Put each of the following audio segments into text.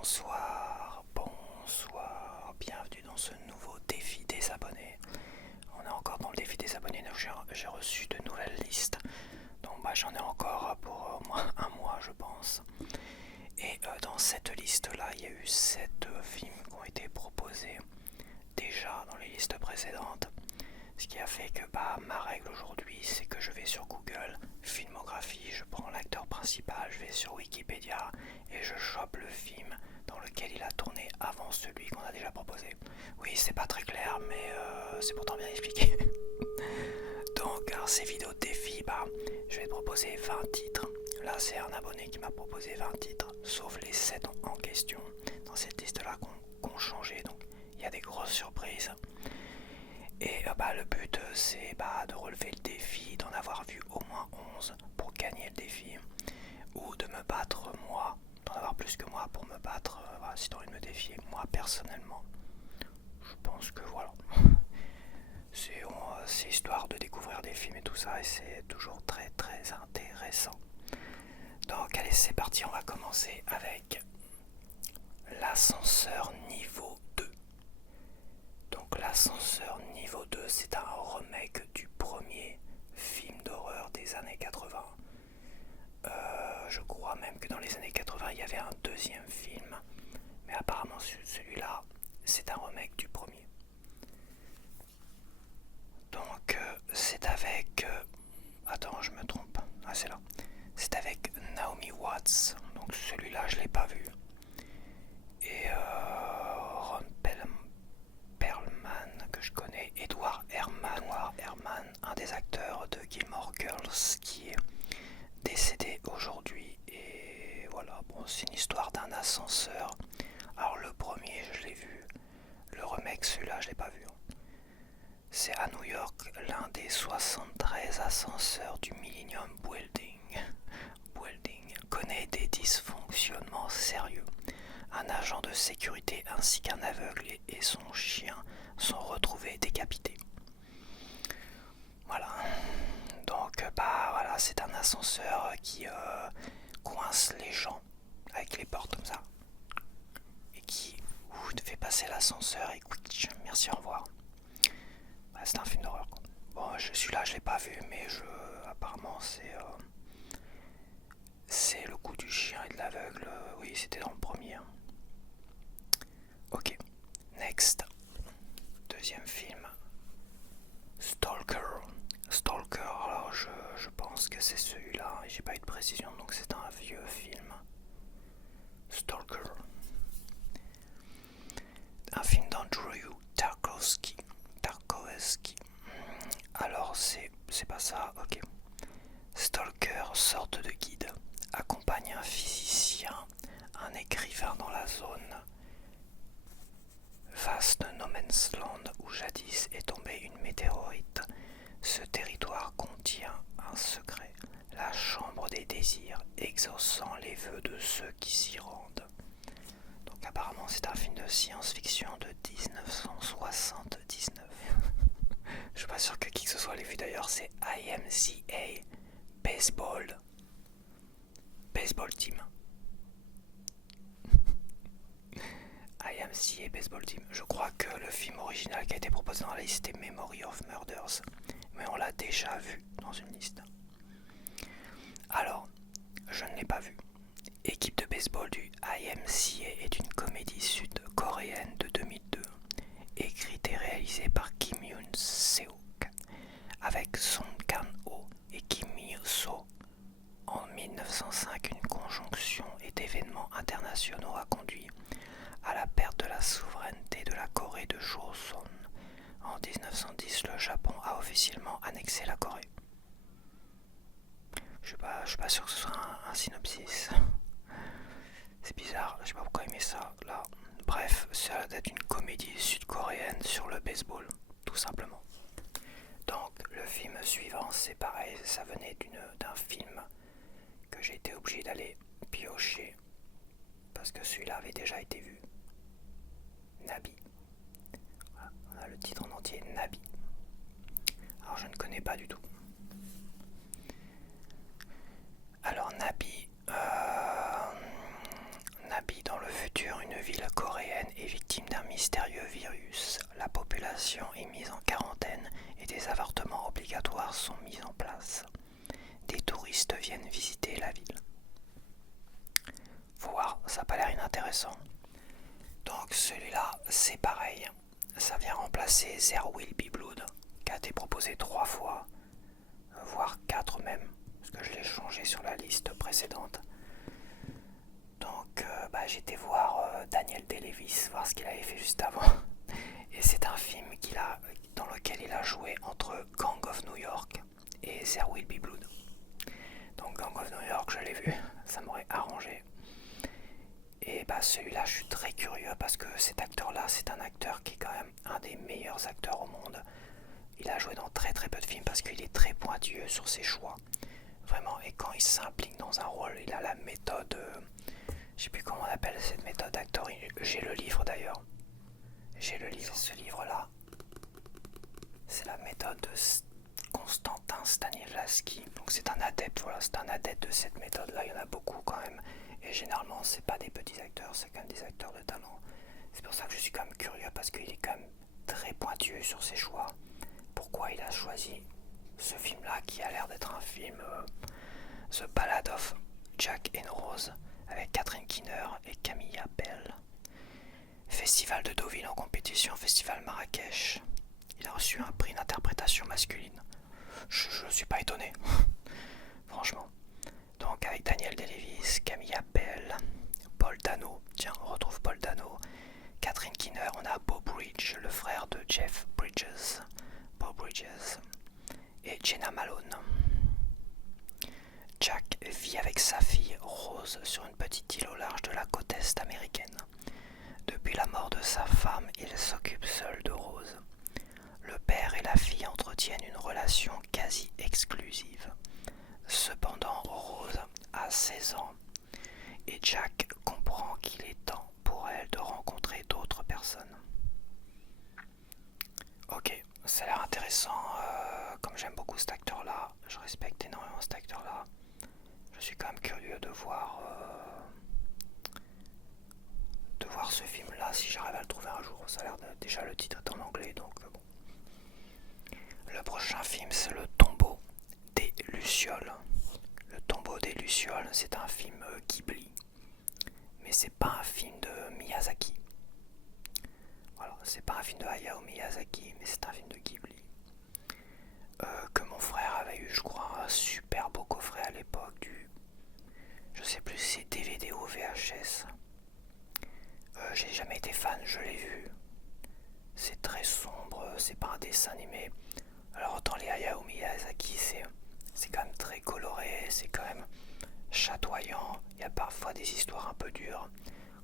Bonsoir, bienvenue dans ce nouveau défi des abonnés. On est encore dans le défi des abonnés, donc j'ai reçu de nouvelles listes. Donc j'en ai encore pour au moins un mois je pense. Et dans cette liste là, il y a eu 7 films qui ont été proposés déjà dans les listes précédentes. Ce qui a fait que ma règle aujourd'hui, c'est que je vais sur Google, filmographie, je prends l'acteur principal, je vais sur Wikipédia et je chope le film dans lequel il a tourné avant celui qu'on a déjà proposé. Oui, c'est pas très clair, mais c'est pourtant bien expliqué. Donc, ces vidéos de défi, je vais te proposer 20 titres. Là, c'est un abonné qui m'a proposé 20 titres, sauf les 7 en question. Dans cette liste-là qu'on changé, donc il y a des grosses surprises. Et le but c'est de relever le défi, d'en avoir vu au moins 11 pour gagner le défi, ou de me battre moi, d'en avoir plus que moi pour me battre si tu as envie de me défier moi personnellement. Je pense que voilà, c'est histoire de découvrir des films et tout ça, et c'est toujours très très intéressant. Donc allez, c'est parti, on va commencer avec l'ascenseur niveau 2. Donc l'ascenseur niveau 2, c'est un remake du premier film d'horreur des années 80. Je crois même que dans les années 80, il y avait un deuxième film. Mais apparemment celui-là, c'est un remake du premier. Donc c'est avec... attends, je me trompe. Ah, c'est là. C'est avec Naomi Watts. Donc celui-là, je ne l'ai pas vu. Et Ron Perlman, que je connais, Edward Herrmann, un des acteurs de Gilmore Girls qui est décédé aujourd'hui. Et voilà, bon, c'est une histoire d'un ascenseur. Alors le premier, je l'ai vu. Le remake, celui-là, je l'ai pas vu. C'est à New York, l'un des 73 ascenseurs du Millennium Building connaît des dysfonctionnements sérieux. Un agent de sécurité ainsi qu'un aveugle et son chien sont retrouvés décapités. Voilà. Donc voilà, c'est un ascenseur qui coince les gens avec les portes comme ça. Et qui te fait passer l'ascenseur et quick, merci, au revoir. C'est un film d'horreur. Bon, celui-là je l'ai pas vu, mais apparemment c'est le coup du chien et de l'aveugle. Oui, c'était dans le premier. Ok, next. Deuxième film. Stalker. Alors je pense que c'est celui-là. J'ai pas eu de précision, donc c'est un vieux film. Stalker. Un film d'Andrew Tarkovsky. Alors c'est pas ça, ok. Stalker, sorte de guide, accompagne un physicien, un écrivain dans la zone vaste No Man's Land où jadis est tombée une météorite. Ce territoire contient un secret, la chambre des désirs, exaucant les vœux de ceux qui s'y rendent. Donc apparemment c'est un film de science-fiction de 1979. Je suis pas sûr que qui que ce soit l'ait vu d'ailleurs, c'est IMCA Baseball Team. IMCA Baseball Team. Je crois que le film original qui a été proposé dans la liste est Memory of Murders, mais on l'a déjà vu dans une liste. Alors, je ne l'ai pas vu. Équipe de baseball du IMCA est une comédie sud-coréenne de 2002, écrite et réalisée par Kim Yoon-seok, avec Song Kang-ho et Kim Mi-so. En 1905, une conjonction d'événements internationaux a conduit à la perte de la souveraineté de la Corée de Joseon. En 1910, le Japon a officiellement annexé la Corée. Je suis pas sûr que ce soit un synopsis. C'est bizarre, je sais pas pourquoi aimer ça là. Bref, ça doit être une comédie sud-coréenne sur le baseball, tout simplement. Donc le film suivant, c'est pareil, ça venait d'un film que j'ai été obligé d'aller piocher parce que celui-là avait déjà été vu. Nabi. Voilà, on a le titre en entier, Nabi. Alors je ne connais pas du tout. Alors Nabi dans le futur ouverture, une ville coréenne est victime d'un mystérieux virus. La population est mise en quarantaine et des avortements obligatoires sont mis en place. Des touristes viennent visiter la ville. Faut voir, ça n'a pas l'air inintéressant. Donc celui-là, c'est pareil. Ça vient remplacer There Will Be Blood, qui a été proposé 3 fois, voire 4 même, parce que je l'ai changé sur la liste précédente. Donc j'ai été voir Daniel Day-Lewis, voir ce qu'il avait fait juste avant. Et c'est un film dans lequel il a joué entre Gang of New York et There Will Be Blood. Donc Gang of New York, je l'ai vu, ça m'aurait arrangé. Et celui-là, je suis très curieux parce que cet acteur-là, c'est un acteur qui est quand même un des meilleurs acteurs au monde. Il a joué dans très très peu de films parce qu'il est très pointilleux sur ses choix. Vraiment, et quand il s'implique dans un rôle, il a la méthode... je sais plus comment on appelle cette méthode d'acteur. J'ai le livre d'ailleurs. J'ai le livre. Ce livre-là, c'est la méthode de Konstantin Stanislavski. Donc c'est un adepte, voilà, c'est un adepte de cette méthode-là. Il y en a beaucoup quand même. Et généralement, c'est pas des petits acteurs, c'est quand même des acteurs de talent. C'est pour ça que je suis quand même curieux parce qu'il est quand même très pointueux sur ses choix. Pourquoi il a choisi ce film-là qui a l'air d'être un film The Ballad of Jack and Rose avec Catherine Keener et Camilla Bell. Festival de Deauville en compétition, Festival Marrakech. Il a reçu un prix d'interprétation masculine. Je ne suis pas étonné, franchement. Donc avec Daniel Day-Lewis, Camilla Bell, Paul Dano, tiens on retrouve Paul Dano, Catherine Keener, on a Beau Bridge, le frère de Jeff Bridges, Beau Bridges, et Jenna Malone. Jack vit avec sa fille Rose sur une petite île au large de la côte est américaine. Depuis la mort de sa femme, il s'occupe seul de Rose. Le père et la fille entretiennent une relation quasi exclusive. Cependant, Rose a 16 ans et Jack comprend qu'il est temps pour elle de rencontrer d'autres personnes. Ok, ça a l'air intéressant. Comme j'aime beaucoup cet acteur-là, je respecte énormément cet acteur-là. Je suis quand même curieux de voir ce film-là si j'arrive à le trouver un jour. Ça a l'air déjà le titre est en anglais, donc bon. Le prochain film, c'est Le Tombeau des Lucioles. Le Tombeau des Lucioles, c'est un film Ghibli, mais c'est pas un film de Miyazaki. Voilà, c'est pas un film de Hayao Miyazaki, mais c'est un film de Ghibli. Que mon frère avait eu, je crois, un super beau coffret à l'époque je sais plus si c'est DVD ou VHS. J'ai jamais été fan, je l'ai vu. C'est très sombre, c'est pas un dessin animé. Alors autant les Hayao Miyazaki, c'est quand même très coloré, c'est quand même chatoyant. Il y a parfois des histoires un peu dures,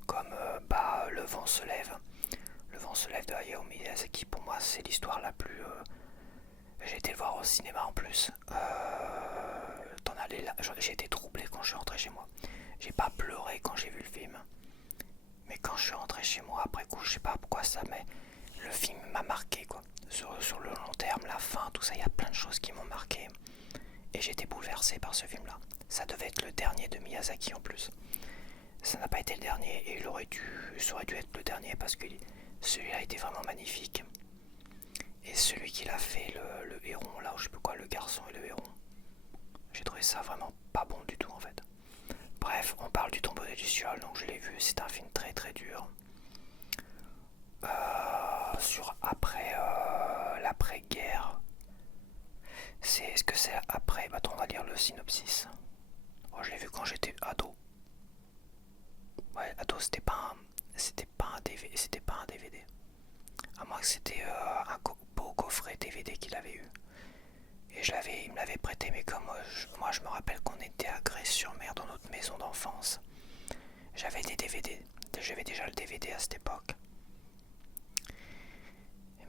comme Le vent se lève. Le vent se lève de Hayao Miyazaki, pour moi, c'est l'histoire la plus... J'ai été le voir au cinéma en plus. J'ai été troublé quand je suis rentré chez moi. J'ai pas pleuré quand j'ai vu le film. Mais quand je suis rentré chez moi, après coup, je sais pas pourquoi ça, mais le film m'a marqué, quoi. Sur le long terme, la fin, tout ça, il y a plein de choses qui m'ont marqué. Et j'étais bouleversé par ce film-là. Ça devait être le dernier de Miyazaki en plus. Ça n'a pas été le dernier et ça aurait dû être le dernier parce que celui-là était vraiment magnifique. Et celui qui l'a fait, le héron, là, je sais plus quoi, le garçon et le héron, j'ai trouvé ça vraiment pas bon du tout en fait. Bref, on parle du Tombeau des Lucioles, donc je l'ai vu, c'est un film très très dur. Sur l'après-guerre. Est-ce que c'est après? Attends, on va lire le synopsis. Oh, je l'ai vu quand j'étais ado. Ouais, ado, c'était pas un DVD. À moins que c'était un beau coffret DVD qu'il avait eu. Et il me l'avait prêté, mais comme moi je me rappelle qu'on était à Grèce-sur-Mer dans notre maison d'enfance. J'avais des DVD, j'avais déjà le DVD à cette époque.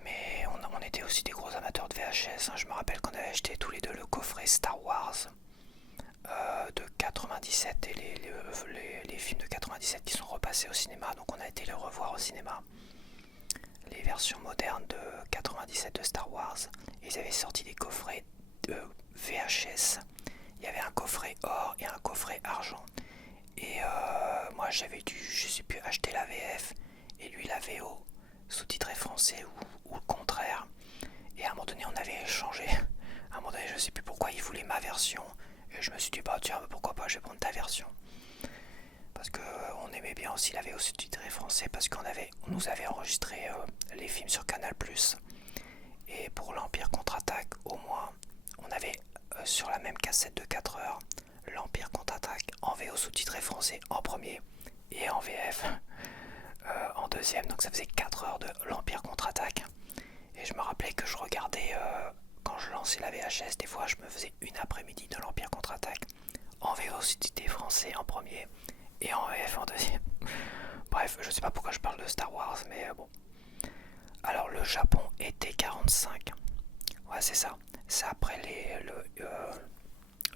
Mais on était aussi des gros amateurs de VHS. Je me rappelle qu'on avait acheté tous les deux le coffret Star Wars de 97 et les films de 97 qui sont repassés au cinéma. Donc on a été les revoir au cinéma. Les versions modernes de 97 de Star Wars. Ils avaient sorti des coffrets de VHS. Il y avait un coffret or et un coffret argent. Et moi j'avais dû, je sais plus, acheter la français ou le contraire. Et à un moment donné, on avait échangé. À un moment donné, je sais plus pourquoi il voulait ma version. Et je me suis dit, bah tiens, pourquoi pas, je vais prendre ta version. Parce qu'on aimait bien aussi la VO sous-titrée français, parce on nous avait enregistré les films sur Canal+. Et pour l'Empire contre-attaque, au moins, on avait sur la même cassette de 4 heures, l'Empire contre-attaque en VO sous-titré français en premier et en VF en deuxième. Donc ça faisait 4 heures de l'Empire contre-attaque. Et je me rappelais que je regardais, quand je lançais la VHS, des fois je me faisais une après-midi de l'Empire contre-attaque en VO sous-titré français en premier et en VF en deuxième. Bref, je sais pas pourquoi je parle de Star Wars, mais bon. Alors le Japon était 45. Ouais, c'est ça. C'est après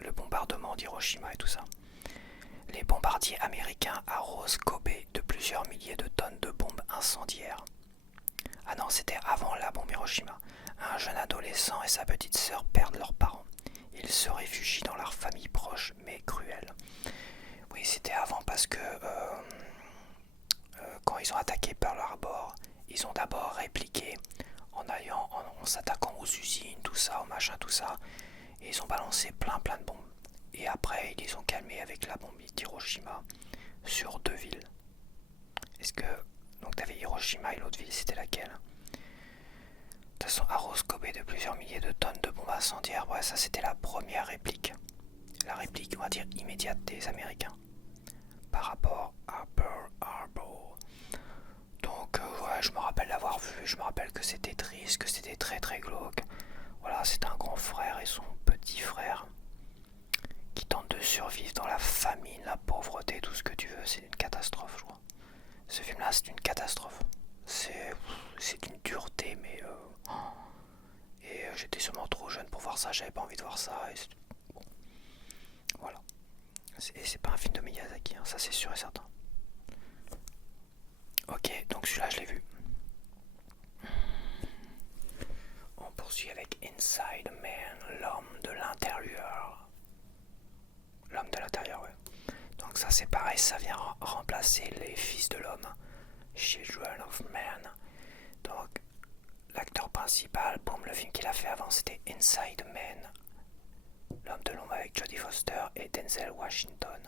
le bombardement d'Hiroshima et tout ça. Les bombardiers américains arrosent Kobe de plusieurs milliers de tonnes de bombes incendiaires. Ah non, c'était avant la bombe Hiroshima. Un jeune adolescent et sa petite sœur perdent leurs parents. Ils se réfugient dans leur famille proche mais cruelle. Oui, c'était avant parce que quand ils ont attaqué Pearl Harbor, ils ont d'abord répliqué en s'attaquant aux usines, tout ça, au machin, tout ça. Et ils ont balancé plein de bombes. Et après, ils les ont calmés avec la bombe d'Hiroshima sur 2 villes. Est-ce que... Donc t'avais Hiroshima et l'autre ville, c'était laquelle? De toute façon, arrose Kobe de plusieurs milliers de tonnes de bombes incendiaires. Ouais, ça c'était la première réplique. La réplique, on va dire, immédiate des Américains. Par rapport à Pearl Harbor. Donc ouais, je me rappelle l'avoir vu, je me rappelle que c'était triste, que c'était très glauque. Voilà, c'est un grand frère et son petit frère qui tentent de survivre dans la famine, la pauvreté, tout ce que tu veux. C'est une catastrophe, je crois. Ce film-là, c'est une catastrophe. C'est une dureté, mais... Et j'étais sûrement trop jeune pour voir ça, j'avais pas envie de voir ça. Bon, voilà. C'est pas un film de Miyazaki, hein, ça c'est sûr et certain. Ok, donc celui-là, je l'ai vu. On poursuit avec Inside Man, l'homme de l'intérieur. L'homme de l'intérieur, ouais. Donc ça c'est pareil, ça vient remplacer les fils de l'homme, Children of Man. Donc l'acteur principal, boum, le film qu'il a fait avant c'était Inside Man, l'homme de l'ombre avec Jodie Foster et Denzel Washington.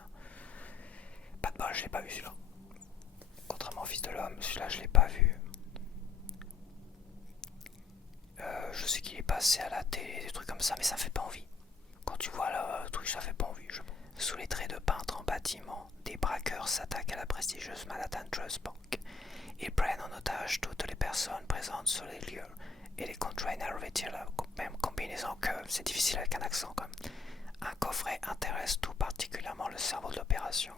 Pas de bol, je l'ai pas vu celui-là. Contrairement au fils de l'homme, celui-là je l'ai pas vu. Je sais qu'il est passé à la télé, des trucs comme ça, mais ça fait pas envie. Quand tu vois le truc, ça fait pas envie, je pense. Sous les traits de peintre en bâtiment, des braqueurs s'attaquent à la prestigieuse Manhattan Trust Bank. Ils prennent en otage toutes les personnes présentes sur les lieux et les contraignent à revêtir la même combinaison que, c'est difficile avec un accent comme. Un coffret intéresse tout particulièrement le cerveau de l'opération.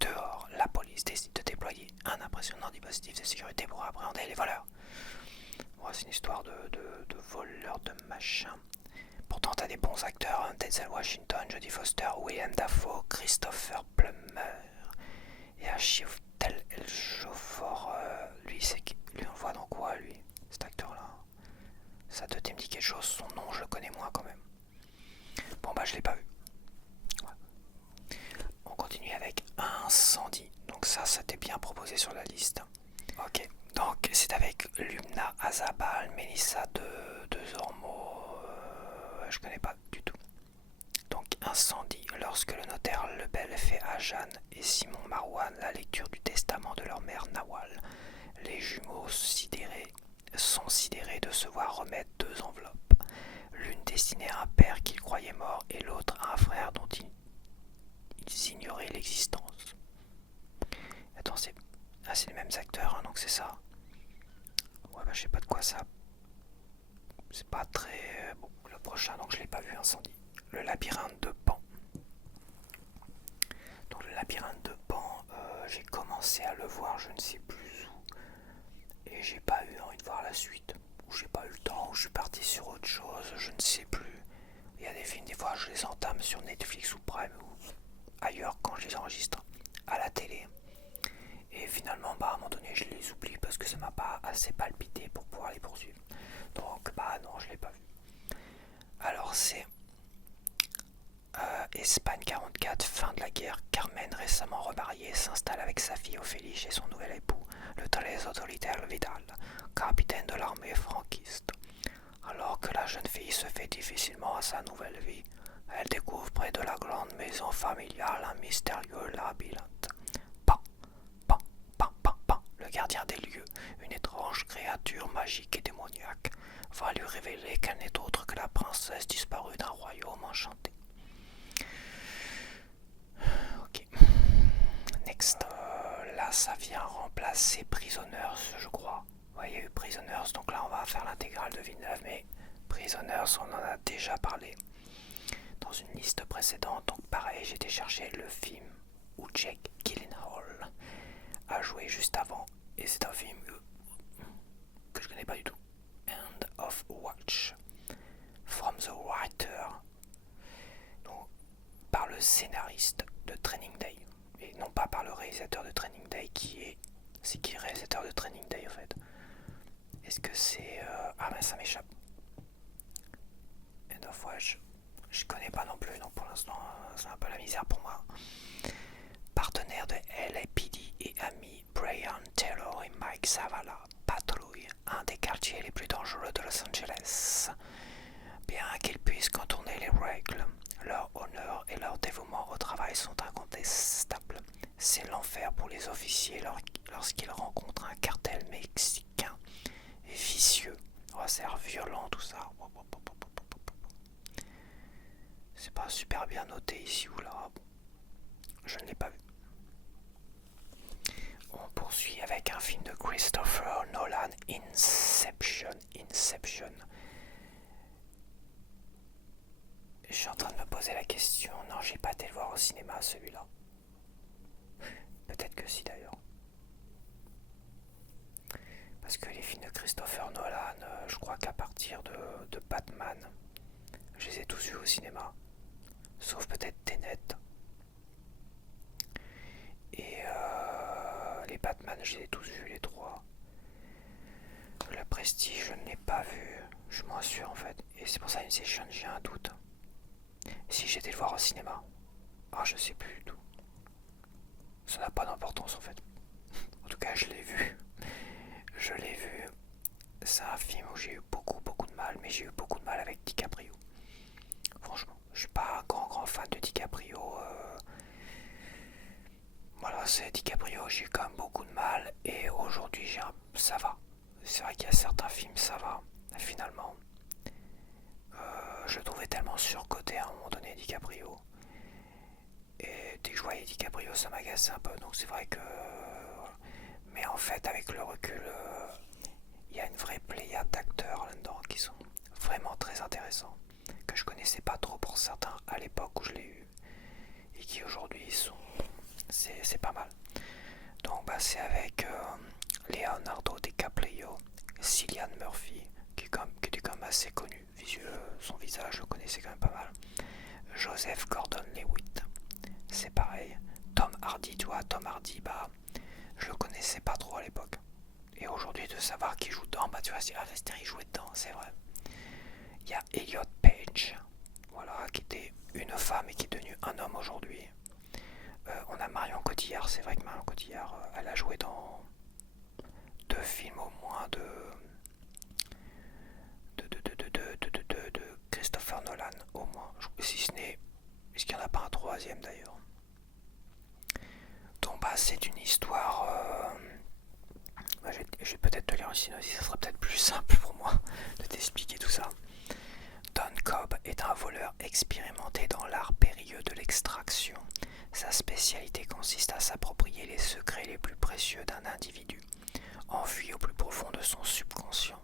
Dehors, la police décide de déployer un impressionnant dispositif de sécurité pour appréhender les voleurs. Ouais, c'est une histoire de voleurs de machin. Pourtant, t'as des bons acteurs, hein. Denzel Washington, Jodie Foster, William Dafoe, Christopher Plummer et Chiwetel Ejiofor. Lui, on le voit dans quoi, lui, cet acteur-là? Ça te me dit quelque chose, son nom, je le connais moins quand même. Bon, bah, je l'ai pas vu. Ouais. On continue avec Incendie. Donc ça t'est bien proposé sur la liste. Ok, donc c'est avec Lumna Azabal, Melissa de Zormo, je connais pas du tout. Donc Incendie, lorsque le notaire Lebel fait à Jeanne et Simon Marouane la lecture du testament de leur mère Nawal, les jumeaux sont sidérés de se voir remettre 2 enveloppes, l'une destinée à un père qu'ils croyaient mort et l'autre à un frère dont ils ignoraient l'existence. Attends, c'est les mêmes acteurs, hein, donc c'est ça. Ouais, bah je sais pas de quoi ça. C'est pas très... Bon, le prochain, donc je l'ai pas vu, Incendie. Le labyrinthe de Pan. Donc le labyrinthe de Pan, j'ai commencé à le voir, je ne sais plus où. Et j'ai pas eu envie de voir la suite. Ou j'ai pas eu le temps, ou je suis parti sur autre chose, je ne sais plus. Il y a des films, des fois je les entame sur Netflix ou Prime ou ailleurs quand je les enregistre à la télé. Et finalement, bah, à un moment donné, je les oublie parce que ça m'a pas assez palpité pour pouvoir les poursuivre. Donc, bah non, je l'ai pas vu. Alors, c'est Espagne 44, fin de la guerre. Carmen, récemment remariée, s'installe avec sa fille Ophélie chez son nouvel époux, le très autoritaire Vidal. capitaine de l'armée franquiste. Alors que la jeune fille se fait difficilement à sa nouvelle vie, elle découvre près de la grande maison familiale un mystérieux labyrinthe. Pan, pan, pan, pan, pan. Le gardien des lieux, une étrange créature magique et démoniaque, va lui révéler qu'elle n'est autre que la princesse disparue d'un royaume enchanté. Ok. Next. Là, ça vient remplacer Prisoners, je crois. Ouais, il y a eu Prisoners, donc là, on va faire l'intégrale de Villeneuve, mais Prisoners, on en a déjà parlé dans une liste précédente. Donc, pareil, j'ai été chercher le film où Jake Gyllenhaal a joué juste avant, et c'est un film que je connais pas du tout. End of Watch, from the writer, donc par le scénariste de Training Day, et non pas par le réalisateur de Training Day c'est qui le réalisateur de Training Day en fait. Est-ce que c'est ah ben ça m'échappe. End of Watch, je connais pas non plus, donc pour l'instant c'est un peu la misère pour moi. Partenaires de LAPD et amis, Brian Taylor et Mike Zavala patrouillent un des quartiers les plus dangereux de Los Angeles. Bien qu'ils puissent contourner les règles, leur honneur et leur dévouement au travail sont incontestables. C'est l'enfer pour les officiers lorsqu'ils rencontrent un cartel mexicain vicieux. Oh, c'est violent tout ça. C'est pas super bien noté ici ou là. Je ne l'ai pas vu. On poursuit avec un film de Christopher Nolan, Inception. Je suis en train de me poser la question. Non, j'ai pas été le voir au cinéma celui-là. Peut-être que si d'ailleurs. Parce que les films de Christopher Nolan, je crois qu'à partir de Batman, je les ai tous vus au cinéma. Sauf peut-être Tenet. Et les Batman, je les ai tous vus, les trois. Le Prestige, je ne l'ai pas vu. Je m'en assure en fait. Et c'est pour ça Inception, j'ai un doute. Si j'étais le voir au cinéma, je sais plus du tout. Ça n'a pas d'importance en fait. En tout cas, je l'ai vu. C'est un film où j'ai eu beaucoup de mal, mais j'ai eu beaucoup de mal avec DiCaprio. Franchement, je suis pas un grand fan de DiCaprio. Voilà, c'est DiCaprio, j'ai eu quand même beaucoup de mal. Et aujourd'hui, ça va. C'est vrai qu'il y a certains films, ça va. Finalement, je le trouvais tellement surcoté à un moment donné, DiCaprio. Et dès que je voyais DiCaprio, ça m'agaçait un peu. Donc c'est vrai que... Mais en fait, avec le recul, il y a une vraie pléiade d'acteurs là-dedans qui sont vraiment très intéressants. Que je connaissais pas trop pour certains à l'époque où je l'ai eu. Et qui aujourd'hui sont... C'est pas mal. Donc c'est avec Leonardo DiCaprio, Cillian Murphy, qui était quand même assez connu. Son visage, je le connaissais quand même pas mal. Joseph Gordon-Levitt, c'est pareil. Tom Hardy, tu vois, Tom Hardy, je le connaissais pas trop à l'époque. Et aujourd'hui, de savoir qu'il joue dedans, tu vois, il jouait dedans, c'est vrai. Il y a Elliot Page, voilà, qui était une femme et qui est devenue un homme aujourd'hui. On a Marion Cotillard, c'est vrai que Marion Cotillard, elle a joué dans 2 films au moins de Christopher Nolan, au moins. Si ce n'est, est-ce qu'il n'y en a pas un troisième d'ailleurs? Donc c'est une histoire... je vais peut-être te lire aussi, ça sera peut-être plus simple pour moi de t'expliquer tout ça. Don Cobb est un voleur expérimenté dans l'art périlleux de l'extraction. Sa spécialité consiste à s'approprier les secrets les plus précieux d'un individu, enfui au plus profond de son subconscient,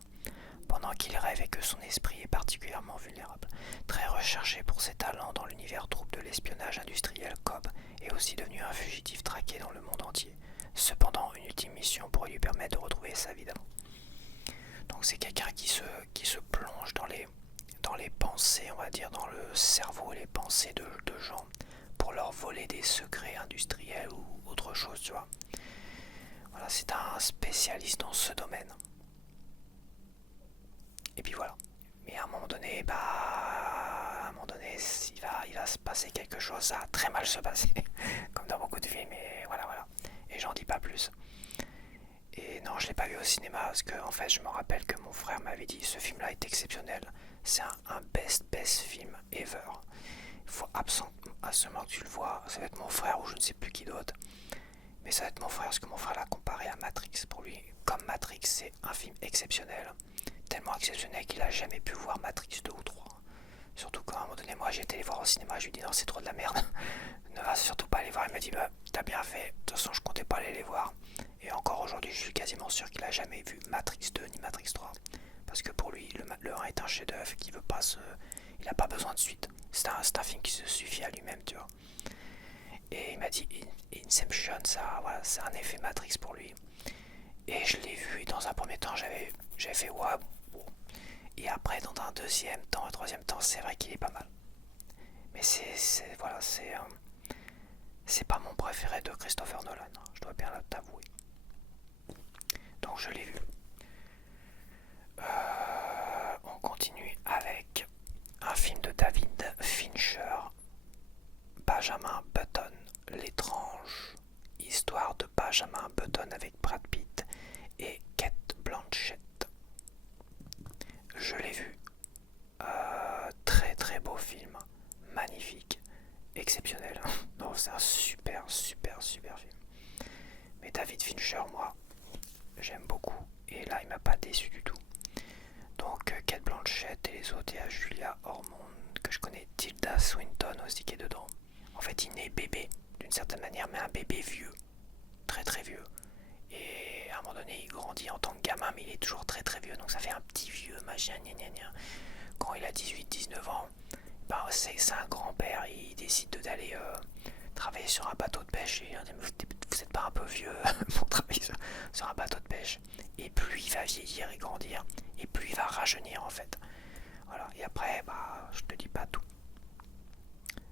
pendant qu'il rêve et que son esprit est particulièrement vulnérable. Très recherché pour ses talents dans l'univers trouble de l'espionnage industriel, Cobb est aussi devenu un fugitif traqué dans le monde entier. Cependant, une ultime mission pourrait lui permettre de retrouver sa vie d'avant. Donc c'est quelqu'un qui se plonge dans les pensées, on va dire, dans le cerveau et les pensées de gens pour leur voler des secrets industriels ou autre chose, tu vois. Voilà, c'est un spécialiste dans ce domaine. Et puis voilà. Mais à un moment donné, il va se passer quelque chose, ça va très mal se passer, comme dans beaucoup de films, et voilà. Et j'en dis pas plus. Et non, je l'ai pas vu au cinéma parce que en fait, je me rappelle que mon frère m'avait dit ce film-là est exceptionnel. C'est un best film ever. Il faut absolument que tu le vois. Ça va être mon frère ou je ne sais plus qui d'autre. Mais ça va être mon frère parce que mon frère l'a comparé à Matrix. Pour lui, comme Matrix, c'est un film exceptionnel. Tellement exceptionnel qu'il a jamais pu voir Matrix 2 ou 3. Surtout qu'à un moment donné, moi j'ai été les voir au cinéma, je lui ai dit non, c'est trop de la merde. Ne va surtout pas les voir. Il m'a dit bah, t'as bien fait. De toute façon, je comptais pas aller les voir. Et encore aujourd'hui, je suis quasiment sûr qu'il a jamais vu Matrix 2 ni Matrix 3. Parce que pour lui, le 1 est un chef-d'œuvre qui veut pas se. Il n'a pas besoin de suite. C'est un film qui se suffit à lui-même, tu vois. Et il m'a dit Inception, ça, voilà, c'est un effet Matrix pour lui. Et je l'ai vu et dans un premier temps, j'avais fait ouais, bon. Et après, dans un deuxième temps, un troisième temps, c'est vrai qu'il est pas mal. Mais voilà, c'est pas mon préféré de Christopher Nolan, hein, je dois bien t'avouer. Donc je l'ai vu. On continue avec un film de David Fincher, Benjamin Button, l'étrange histoire de Benjamin Button avec Brad Pitt et Cate Blanchett. Je l'ai vu. Très très beau film, magnifique, exceptionnel. Non, c'est un super film. Mais David Fincher, moi, j'aime beaucoup. Et là, il m'a pas déçu du tout. Donc, Cate Blanchett et les autres, il y a Julia Ormond, que je connais, Tilda Swinton aussi qui est dedans. En fait, il naît bébé, d'une certaine manière, mais un bébé vieux. Très très vieux. Et à un moment donné, il grandit en tant que gamin, mais il est toujours très très vieux. Donc ça fait un petit vieux, machin, gna gna gna. Quand il a 18-19 ans, ben c'est un grand-père, il décide d'aller travailler sur un bateau de pêche. Et vous n'êtes pas un peu vieux pour travailler sur un bateau de pêche. Et plus il va vieillir et grandir, et plus il va rajeunir en fait. Voilà. Et après, bah, je te dis pas tout.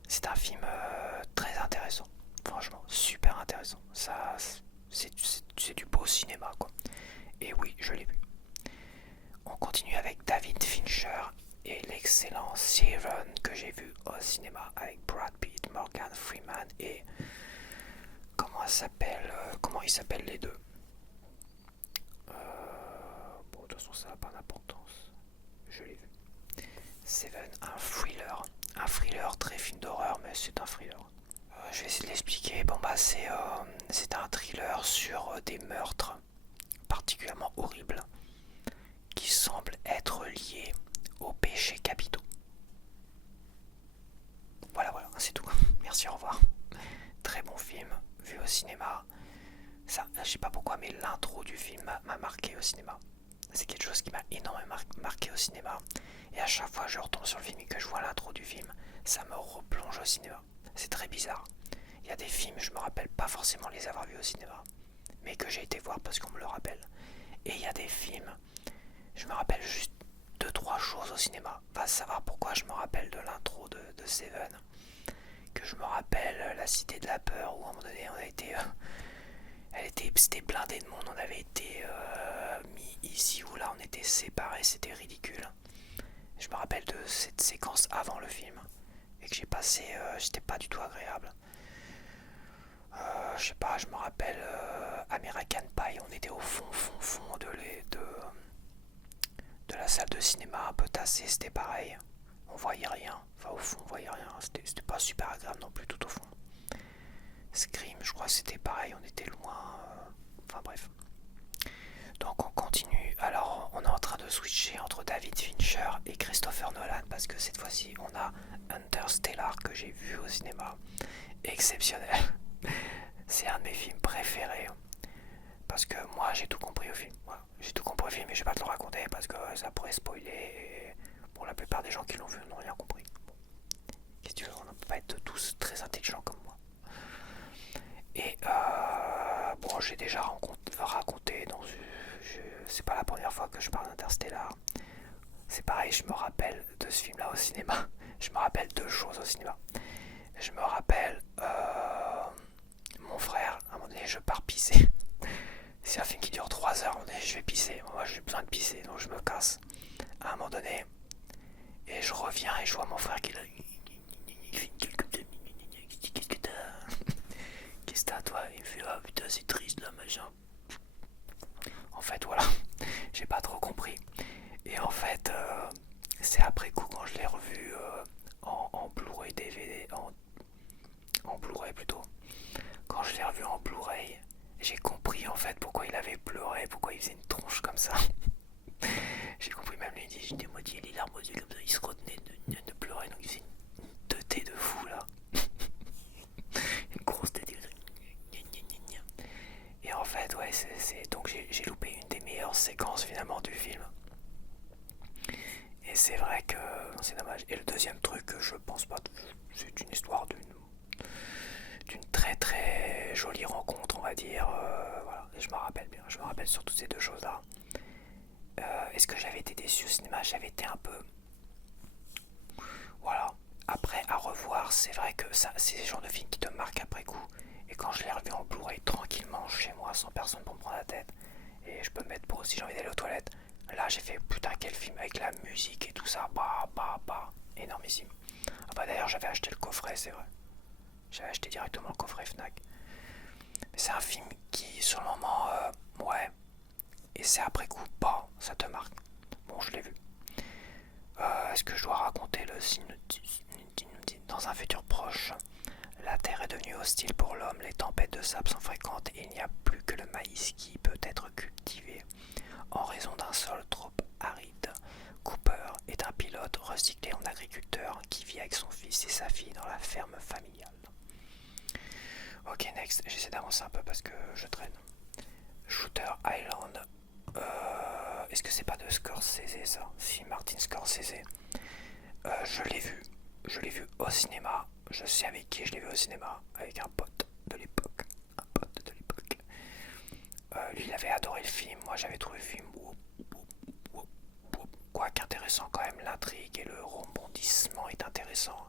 C'est un film très intéressant. Franchement, super intéressant. Ça, c'est du beau cinéma, quoi. Et oui, je l'ai vu. On continue avec David Fincher et l'excellent Seven que j'ai vu au cinéma avec Brad Pitt, Morgan Freeman et comment ils s'appellent les deux. Bon, de toute façon, ça n'a pas d'importance. Je l'ai vu. Seven, un thriller très film d'horreur, mais c'est un thriller. Je vais essayer de l'expliquer. Bon bah c'est un thriller sur des meurtres particulièrement horribles qui semblent être liés aux péchés capitaux. Voilà, c'est tout. Merci, au revoir. Très bon film, vu au cinéma. Ça, je sais pas pourquoi, mais l'intro du film m'a marqué au cinéma. C'est quelque chose qui m'a énormément marqué au cinéma. Et à chaque fois que je retombe sur le film et que je vois l'intro du film, ça me replonge au cinéma. C'est très bizarre. Il y a des films, je me rappelle pas forcément les avoir vus au cinéma, mais que j'ai été voir parce qu'on me le rappelle. Et il y a des films, je me rappelle juste 2-3 choses au cinéma. Va savoir pourquoi je me rappelle de l'intro de Seven. Que je me rappelle La Cité de la Peur, où à un moment donné on a été... c'était blindé de monde, on avait été mis ici ou là, on était séparés, c'était ridicule. Je me rappelle de cette séquence avant le film et que j'ai passé, j'étais pas du tout agréable. Je sais pas, je me rappelle American Pie, on était au fond de la salle de cinéma, un peu tassé, c'était pareil. On voyait rien, enfin au fond on voyait rien, c'était pas super agréable non plus tout au fond. Scream, je crois que c'était pareil, on était loin, enfin bref. Donc on continue, alors on est en train de switcher entre David Fincher et Christopher Nolan parce que cette fois-ci on a Interstellar que j'ai vu au cinéma, exceptionnel. C'est un de mes films préférés parce que moi j'ai tout compris au film. Voilà. J'ai tout compris au film et je vais pas te le raconter parce que ça pourrait spoiler et pour la plupart des gens qui l'ont vu n'ont rien compris. Bon. Qu'est-ce que tu veux, on ne peut pas être tous très intelligents comme moi. Et bon, j'ai déjà raconté c'est pas la première fois que je parle d'Interstellar. C'est pareil, je me rappelle de ce film là au cinéma. Je me rappelle 2 choses au cinéma. Je me rappelle mon frère, à un moment donné je pars pisser. C'est un film qui dure 3 heures, à un moment donné je vais pisser. Moi j'ai besoin de pisser, donc je me casse. À un moment donné, et je reviens et je vois mon frère qui est là. Qu'est-ce que t'as? Qu'est-ce que t'as toi? Il me fait ah putain c'est triste là machin. je l'ai revu en Blu-ray DVD, en Blu-ray plutôt. Quand je l'ai revu en Blu-ray, j'ai compris en fait pourquoi il avait pleuré, pourquoi il faisait une tronche comme ça. J'ai compris, même lui, il dit j'étais moitié les larmes aux yeux comme ça, il se retenait de pleurer, donc il faisait une teuté de fou là. Une grosse tête. Et en fait, ouais, donc j'ai loupé une des meilleures séquences finalement du film. Et c'est vrai que c'est dommage. Et le deuxième truc, je pense pas, c'est une histoire d'une très très jolie rencontre, on va dire. Voilà, et je me rappelle bien, je me rappelle surtout ces deux choses-là. Est-ce que j'avais été déçu au cinéma? J'avais été un peu. Voilà. Après, à revoir, c'est vrai que ça, c'est le genre de film qui te marque après coup. Et quand je l'ai revu en Blu-ray tranquillement chez moi, sans personne pour me prendre la tête, et je peux me mettre pour si j'ai envie d'aller aux toilettes, là j'ai fait putain quel film avec la musique et tout ça, bah, énormissime. Ah bah d'ailleurs j'avais acheté le coffret, c'est vrai. J'avais acheté directement le coffret Fnac. Mais c'est un film qui, sur le moment, ouais, et c'est après coup, bah, ça te marque. Bon, je l'ai vu. Est-ce que je dois raconter le signe dans un futur proche? La terre est devenue hostile pour l'homme, les tempêtes de sable sont fréquentes et il n'y a plus que le maïs qui peut être cultivé en raison d'un sol trop aride. Cooper est un pilote recyclé en agriculteur qui vit avec son fils et sa fille dans la ferme familiale. Ok, next, j'essaie d'avancer un peu parce que je traîne. Shooter Island. Est-ce que c'est pas de Scorsese ça? Si, Martin Scorsese. Je l'ai vu. Je l'ai vu au cinéma. Je sais avec qui je l'ai vu au cinéma. Avec un pote de l'époque. Un pote de l'époque. Lui, il avait adoré le film. Moi, j'avais trouvé le film quoique intéressant quand même. L'intrigue et le rebondissement est intéressant.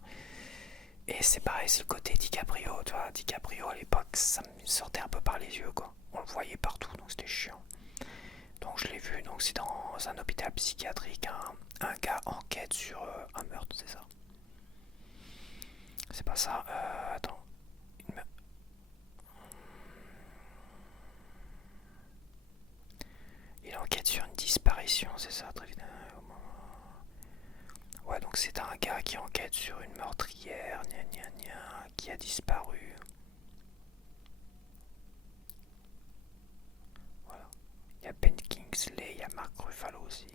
Et c'est pareil, c'est le côté DiCaprio. Tu vois, DiCaprio à l'époque, ça me sortait un peu par les yeux, quoi. On le voyait partout, donc c'était chiant. Donc je l'ai vu, donc c'est dans un hôpital psychiatrique, un gars enquête sur un meurtre, c'est ça? C'est pas ça, attends. Il enquête sur une disparition, c'est ça, très vite. Ouais, donc c'est un gars qui enquête sur une meurtrière, qui a disparu. Voilà. Il y a Ben Kingsley, il y a Mark Ruffalo aussi.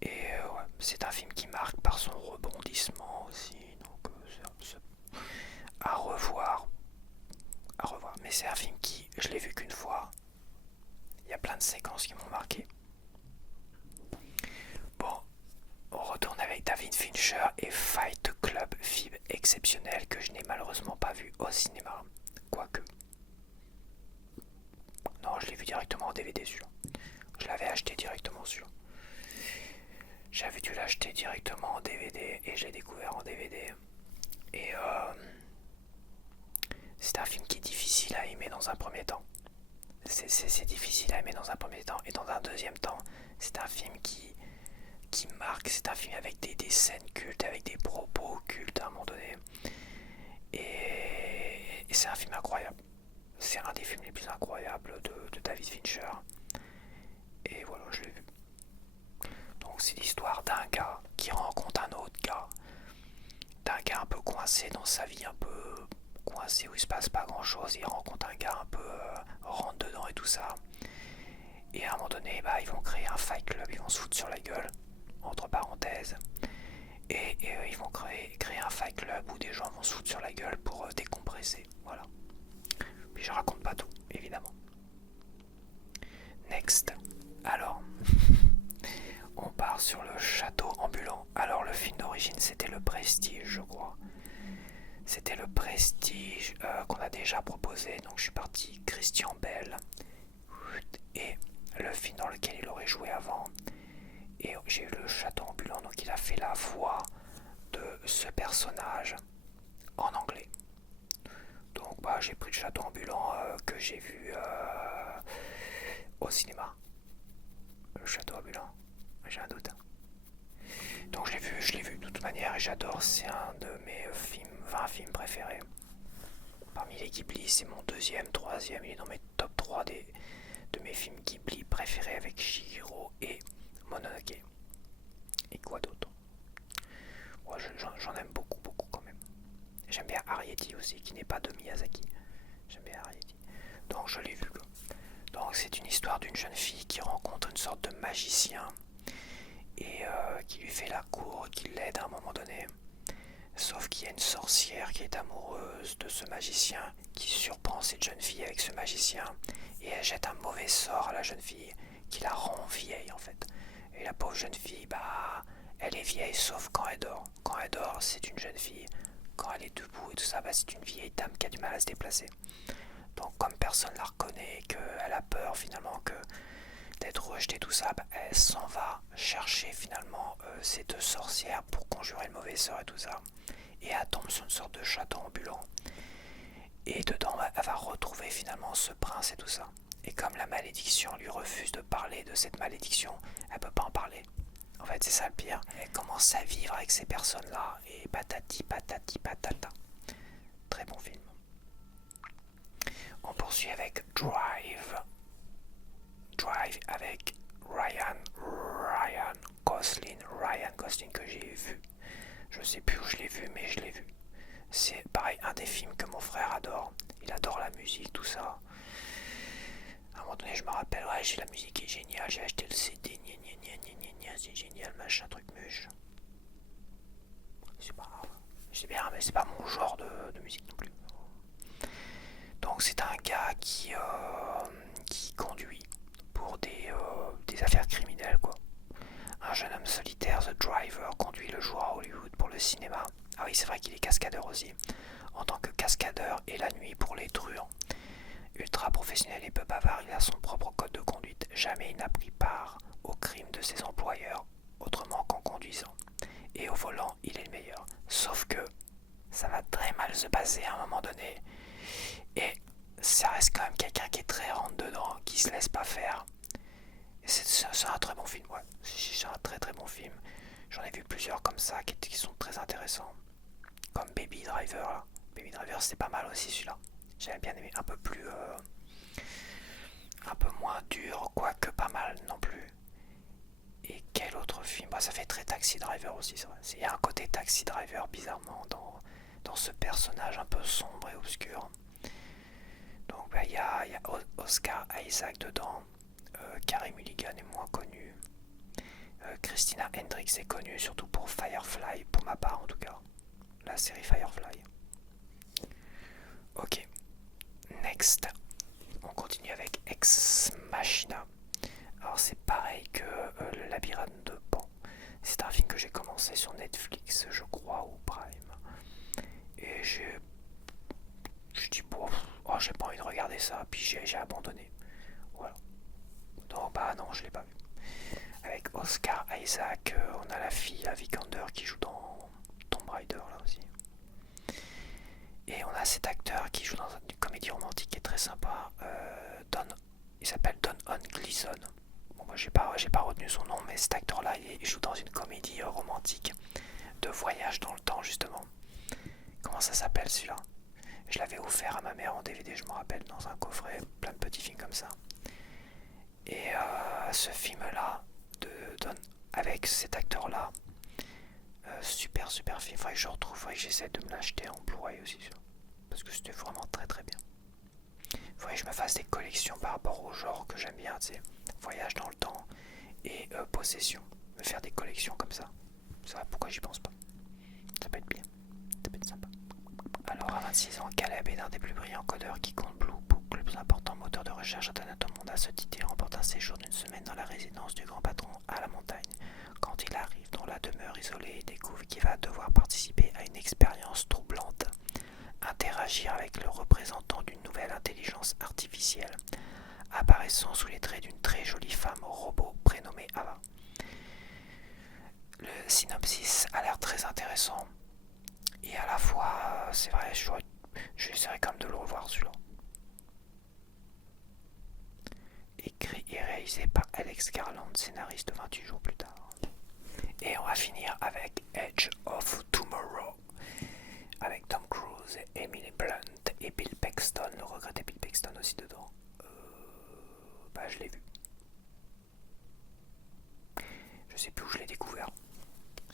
Et ouais, c'est un film qui marque par son rebondissement aussi. Donc c'est à revoir. À revoir. Mais c'est un film qui, je l'ai vu qu'une fois. Il y a plein de séquences qui m'ont marqué. Bon, on retourne avec David Fincher et Fight Club, film exceptionnel que je n'ai malheureusement pas vu au cinéma. Quoique. Non, je l'ai vu directement en DVD celui-là. Je l'avais acheté directement celui-là. J'avais dû l'acheter directement en DVD et je l'ai découvert en DVD. Et c'est un film qui est difficile à aimer dans un premier temps. C'est difficile à aimer dans un premier temps. Et dans un deuxième temps, c'est un film qui marque. C'est un film avec des scènes cultes, avec des propos cultes à un moment donné. Et c'est un film incroyable. C'est un des films les plus incroyables de David Fincher. Et voilà, je l'ai vu. Donc c'est l'histoire d'un gars qui rencontre un autre gars. D'un gars un peu coincé dans sa vie, un peu coincé où il se passe pas grand chose. Il rencontre un gars un peu rentre dedans et tout ça. Et à un moment donné, bah, ils vont créer un fight club, ils vont se foutre sur la gueule, entre parenthèses. Et ils vont créer un fight club où des gens vont se foutre sur la gueule pour décompresser. Voilà. Puis je raconte pas tout, évidemment. Next. Alors, on part sur le château ambulant. Alors le film d'origine c'était Le Prestige, je crois. C'était Le Prestige qu'on a déjà proposé. Donc je suis parti Christian Bale. Et le film dans lequel il aurait joué avant. Et j'ai eu le château ambulant. Donc il a fait la voix de ce personnage en anglais. Donc bah, j'ai pris le château ambulant que j'ai vu au cinéma. Le château ambulant. J'ai un doute. Donc je l'ai vu de toute manière et j'adore, c'est un de mes 20 films préférés. Parmi les Ghibli, c'est mon deuxième, troisième, il est dans mes top 3 de mes films Ghibli préférés avec Chihiro et Mononoke. Et quoi d'autre? n'est pas de Miyazaki. J'aime bien Arrietty. Donc je l'ai vu quoi. Donc c'est une histoire d'une jeune fille qui rencontre une sorte de magicien et qui lui fait la cour, qui l'aide à un moment donné. Sauf qu'il y a une sorcière qui est amoureuse de ce magicien, qui surprend cette jeune fille avec ce magicien, et elle jette un mauvais sort à la jeune fille, qui la rend vieille en fait. Et la pauvre jeune fille, bah, elle est vieille sauf quand elle dort. Quand elle dort, c'est une jeune fille. Quand elle est debout et tout ça, bah, c'est une vieille dame qui a du mal à se déplacer. Donc comme personne la reconnaît, qu'elle a peur finalement d'être rejetée, tout ça, bah, elle s'en va chercher finalement ces deux sorcières pour conjurer le mauvais sort et tout ça. Et elle tombe sur une sorte de château ambulant. Et dedans, elle va retrouver finalement ce prince et tout ça. Et comme la malédiction lui refuse de parler de cette malédiction, elle peut pas en parler. En fait, c'est ça le pire. Elle commence à vivre avec ces personnes-là. Et patati patati patata. Très bon film. On poursuit avec Drive. Drive avec Ryan Gosling que j'ai vu. Je sais plus où je l'ai vu, mais je l'ai vu. C'est pareil, un des films que mon frère adore. Il adore la musique, tout ça. À un moment donné, je me rappelle, ouais, la musique est géniale, j'ai acheté le CD, c'est génial, machin, truc muche. C'est pas grave. C'est bien, mais c'est pas mon genre de musique non plus. Donc c'est un gars qui conduit pour des affaires criminelles, quoi. Un jeune homme solitaire, The Driver, conduit le jour à Hollywood pour le cinéma. Ah oui, c'est vrai qu'il est cascadeur aussi. En tant que cascadeur et la nuit pour les truands. Ultra professionnel et peu bavard, il a son propre code de conduite. Jamais il n'a pris part au crime de ses employeurs, autrement qu'en conduisant. Et au volant, il est le meilleur. Sauf que ça va très mal se passer à un moment donné. Et ça reste quand même quelqu'un qui est très rentre dedans, qui se laisse pas faire. C'est un très bon film, ouais. C'est un très très bon film. J'en ai vu plusieurs comme ça qui sont très intéressants. Comme Baby Driver là. Baby Driver c'était pas mal aussi celui-là. J'avais bien aimé, un peu plus un peu moins dur, quoique pas mal non plus. Et quel autre film, bah, ça fait très Taxi Driver aussi, c'est vrai. Il y a un côté Taxi Driver bizarrement dans ce personnage un peu sombre et obscur. Donc bah, y a Oscar Isaac dedans. Carey Mulligan est moins connu. Christina Hendricks est connue surtout pour Firefly, pour ma part en tout cas. La série Firefly. Ok. Next. On continue avec Ex Machina. Alors c'est pareil que le labyrinthe de Pan. C'est un film que j'ai commencé sur Netflix, je crois, ou Prime. Et je dis bon, oh, j'ai pas envie de regarder ça, puis j'ai abandonné. Voilà. Donc bah non, je l'ai pas vu. Avec Oscar Isaac, on a la fille, la Vikander, qui joue dans Tomb Raider là aussi. Et on a cet acteur qui joue dans une comédie romantique qui est très sympa. Il s'appelle Don Gleeson. Bon, moi j'ai pas retenu son nom, mais cet acteur-là, il joue dans une comédie romantique de voyage dans le temps justement. Comment ça s'appelle celui-là? Je l'avais offert à ma mère en DVD, je me rappelle, dans un coffret, plein de petits films comme ça. Et ce film-là, avec cet acteur-là, super film, faudrait que je retrouve, faudrait que j'essaie de me l'acheter en Blu-ray aussi, parce que c'était vraiment très très bien. Faudrait que je me fasse des collections par rapport au genre que j'aime bien, tu sais, voyage dans le temps et possession, me faire des collections comme ça. C'est vrai, pourquoi j'y pense pas? Ça peut être bien, ça peut être sympa. Alors à 26 ans, Caleb est l'un des plus brillants codeurs qui compte Blue Book, le plus important moteur de recherche internet au monde. À ce titre, il remporte un séjour d'une semaine dans la résidence du grand patron à la montagne. Quand il arrive dans la demeure isolée, il découvre qu'il va devoir participer à une expérience troublante. Interagir avec le représentant d'une nouvelle intelligence artificielle, apparaissant sous les traits d'une très jolie femme robot prénommée Ava. Le synopsis a l'air très intéressant. Et à la fois, c'est vrai, j'essaierai quand même de le revoir celui-là. Écrit et réalisé par Alex Garland, scénariste 28 jours plus tard. Et on va finir avec Edge of Tomorrow, avec Tom Cruise, Emily Blunt et Bill Paxton, le regretté Bill Paxton aussi dedans. Bah je l'ai vu. Je sais plus où je l'ai découvert.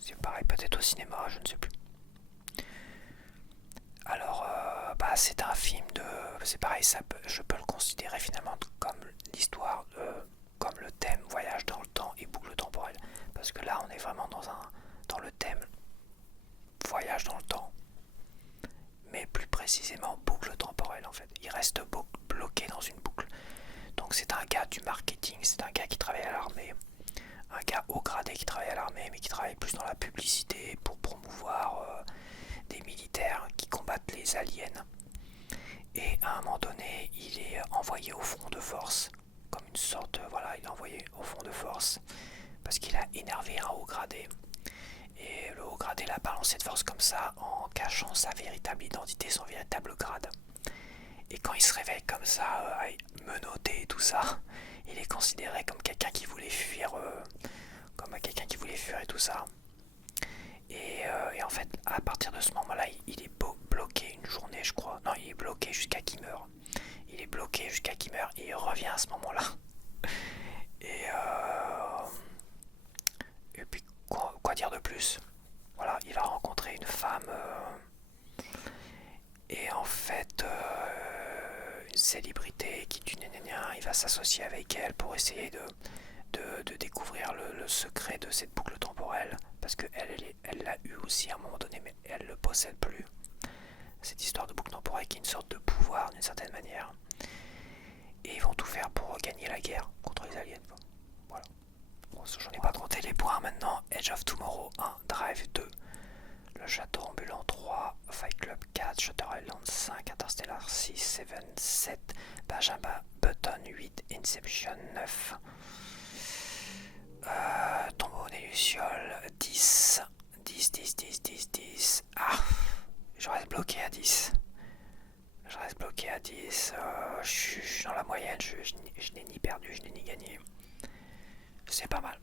C'est pareil, peut-être au cinéma, je ne sais plus. Alors, Bah, c'est un film de... C'est pareil, je peux le considérer finalement comme l'histoire, comme le thème voyage dans le temps et boucle temporelle. Parce que là, on est vraiment dans le thème voyage dans le temps. Mais plus précisément, boucle temporelle en fait. Il reste bloqué dans une boucle. Donc c'est un gars du marketing, c'est un gars qui travaille à l'armée. Un gars haut gradé qui travaille à l'armée, mais qui travaille plus dans la publicité pour promouvoir des militaires qui combattent les aliens. Et à un moment donné, il est envoyé au front de force, comme une sorte, voilà, il est envoyé au front de force, parce qu'il a énervé un haut gradé. Et le haut gradé l'a balancé de force comme ça, en cachant sa véritable identité, son véritable grade. Et quand il se réveille comme ça, menotté et tout ça, il est considéré comme quelqu'un qui voulait fuir, et tout ça. Et en fait, à partir de ce moment-là, il est bloqué une journée, je crois. Non, il est bloqué jusqu'à qu'il meure. Il est bloqué jusqu'à qu'il meure et il revient à ce moment-là. Et, et puis, quoi dire de plus? Voilà, il a rencontré une femme et en fait, une célébrité qui tue il va s'associer avec elle pour essayer de découvrir le secret de cette boucle temporelle, parce qu'elle l'a eu aussi à un moment donné, mais elle ne le possède plus. Cette histoire de boucle temporelle qui est une sorte de pouvoir d'une certaine manière. Et ils vont tout faire pour gagner la guerre contre les aliens. Voilà. Bon, j'en ai pas compté les points maintenant. Edge of Tomorrow 1, Drive 2, Le Château Ambulant 3, Fight Club 4, Shutter Island 5, Interstellar 6, Seven 7, Benjamin Button 8, Inception 9, Tombeau des Lucioles 10, 10, 10, 10, 10, 10. Ah, je reste bloqué à 10. Je reste bloqué à 10. Je suis dans la moyenne, je n'ai ni perdu, je n'ai ni gagné. C'est pas mal.